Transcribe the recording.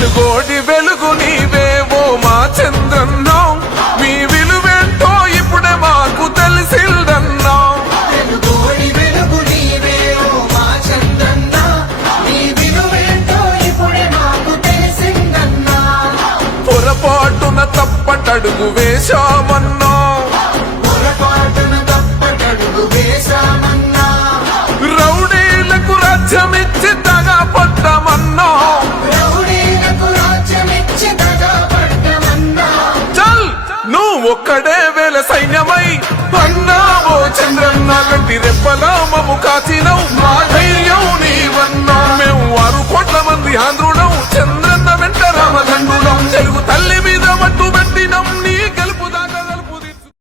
వెలుగోడి వెలుగు నీవేవో మా చంద్రన్నాం. మీ విలువెంటో ఇప్పుడే మాకు తెలిసిందన్నా. పొరపాటున తప్పటడుగు వేశామన్నా. ఒక్కడే వేల సైన్యమై పన్నావో చంద్రన్న గట్టి రెప్పలామము కాచినవు. మా ధైర్యం నీవన్నా మేము ఆరు కోట్ల మంది ఆంధ్రుడవు చంద్రన్న వెంట రామధండు